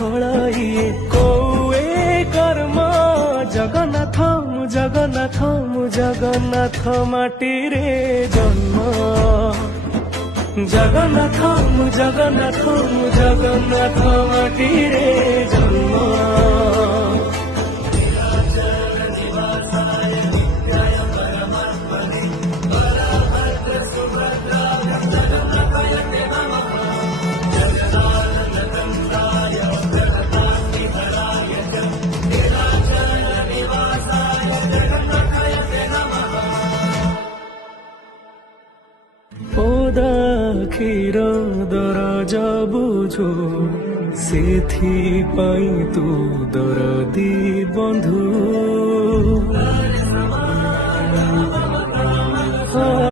ଫଳ ଇଏ କୋଉ କର୍ମ ଜଗନ୍ନାଥ ମୁଁ ଜଗନ୍ନାଥ ମୁଁ ଜଗନ୍ନାଥ ମାଟିରେ ଜନ୍ମ ଜଗନ୍ନାଥ ମୁଁ ଜଗନ୍ନାଥ ମୁଁ ଜଗନ୍ନାଥ ମାଟିରେ ଜନ୍ମ କ୍ଷୀର ଦରଜ ବୁଝୁ ସେଥିପାଇଁ ତୁ ଦରଦି ବନ୍ଧୁ।